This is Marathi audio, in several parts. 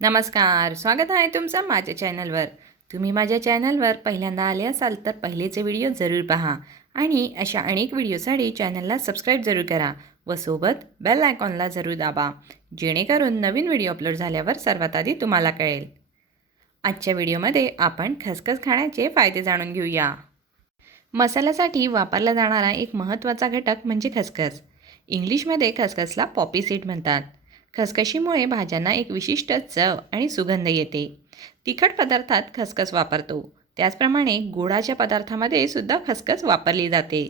नमस्कार, स्वागत आहे तुमचं माझ्या चॅनलवर. तुम्ही माझ्या चॅनलवर पहिल्यांदा आले असाल तर पहिलेचे व्हिडिओ जरूर पहा आणि अशा अनेक व्हिडिओसाठी चॅनलला सबस्क्राईब जरूर करा व सोबत बेल आयकॉनला जरूर दाबा, जेणेकरून नवीन व्हिडिओ अपलोड झाल्यावर सर्वात आधी तुम्हाला कळेल. आजच्या व्हिडिओमध्ये आपण खसखस खाण्याचे फायदे जाणून घेऊया. मसाल्यासाठी वापरला जाणारा एक महत्त्वाचा घटक म्हणजे खसखस. इंग्लिशमध्ये खसखसला पॉपी सीड म्हणतात. खसखशीमुळे भाज्यांना एक विशिष्ट चव आणि सुगंध येते. तिखट पदार्थात खसखस वापरतो. त्याचप्रमाणे गोडाच्या पदार्थामध्ये सुद्धा खसखस वापरली जाते.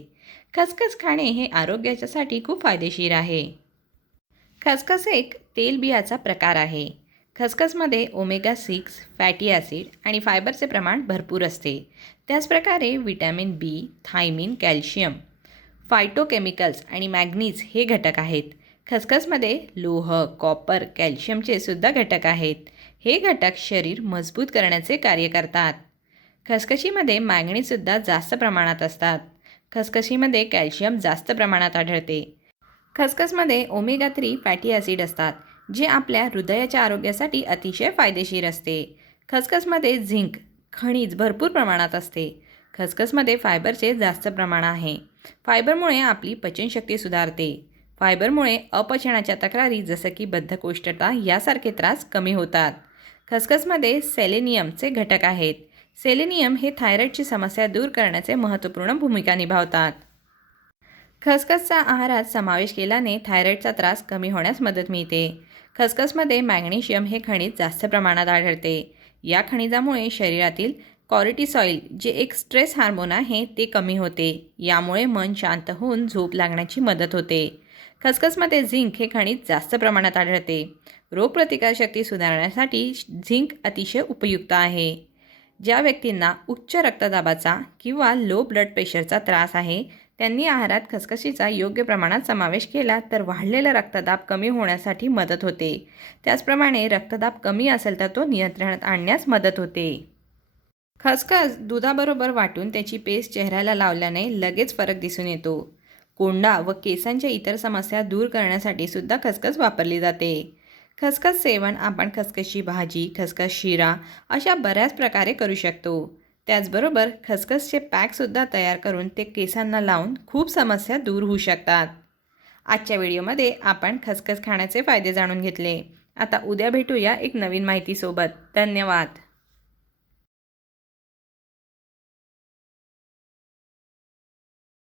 खसखस खाणे हे आरोग्याच्यासाठी खूप फायदेशीर आहे. खसखस एक तेलबियाचा प्रकार आहे. खसखसमध्ये ओमेगा 6, फॅटी ॲसिड आणि फायबरचे प्रमाण भरपूर असते. त्याचप्रकारे विटॅमिन बी, थायमिन, कॅल्शियम, फायटोकेमिकल्स आणि मॅग्नीज हे घटक आहेत. खसखसमध्ये लोह, कॉपर, कॅल्शियमचे सुद्धा घटक आहेत. हे घटक शरीर मजबूत करण्याचे कार्य करतात. खसखशीमध्ये मॅग्नीजसुद्धा जास्त प्रमाणात असतात. खसखशीमध्ये कॅल्शियम जास्त प्रमाणात आढळते. खसखसमध्ये ओमेगा 3 फॅटी ॲसिड असतात, जे आपल्या हृदयाच्या आरोग्यासाठी अतिशय फायदेशीर असते. खसखसमध्ये झिंक, खनिज भरपूर प्रमाणात असते. खसखसमध्ये फायबरचे जास्त प्रमाण आहे. फायबरमुळे आपली पचनशक्ती सुधारते. फायबरमुळे अपचनाच्या तक्रारी जसं की बद्धकोष्ठता यासारखे त्रास कमी होतात. खसखसमध्ये सेलेनियमचे घटक आहेत. सेलेनियम हे थायरॉईडची समस्या दूर करण्याचे महत्त्वपूर्ण भूमिका निभावतात. खसखसचा आहारात समावेश केल्याने थायरॉईडचा त्रास कमी होण्यास मदत मिळते. खसखसमध्ये मॅग्नेशियम हे खनिज जास्त प्रमाणात आढळते. या खनिजामुळे शरीरातील कॉर्टिसॉल जे एक स्ट्रेस हार्मोन आहे ते कमी होते. यामुळे मन शांत होऊन झोप लागण्याची मदत होते. खसखसमध्ये झिंक हे खनिज जास्त प्रमाणात आढळते. रोगप्रतिकारशक्ती सुधारण्यासाठी झिंक अतिशय उपयुक्त आहे. ज्या व्यक्तींना उच्च रक्तदाबाचा किंवा लो ब्लड प्रेशरचा त्रास आहे, त्यांनी आहारात खसखशीचा योग्य प्रमाणात समावेश केला तर वाढलेला रक्तदाब कमी होण्यासाठी मदत होते. त्याचप्रमाणे रक्तदाब कमी असेल तर तो नियंत्रणात आणण्यास मदत होते. खसखस दुधाबरोबर वाटून त्याची पेस्ट चेहऱ्याला लावल्याने लगेच फरक दिसून येतो. कोंडा व केसांच्या इतर समस्या दूर करण्यासाठी सुद्धा खसखस वापरली जाते. खसखस सेवन आपण खसखसची भाजी, खसखस शिरा अशा बऱ्याच प्रकारे करू शकतो. त्याचबरोबर खसखसचे पॅकसुद्धा तयार करून ते केसांना लावून खूप समस्या दूर होऊ शकतात. आजच्या व्हिडिओमध्ये आपण खसखस खाण्याचे फायदे जाणून घेतले. आता उद्या भेटूया एक नवीन माहितीसोबत. धन्यवाद.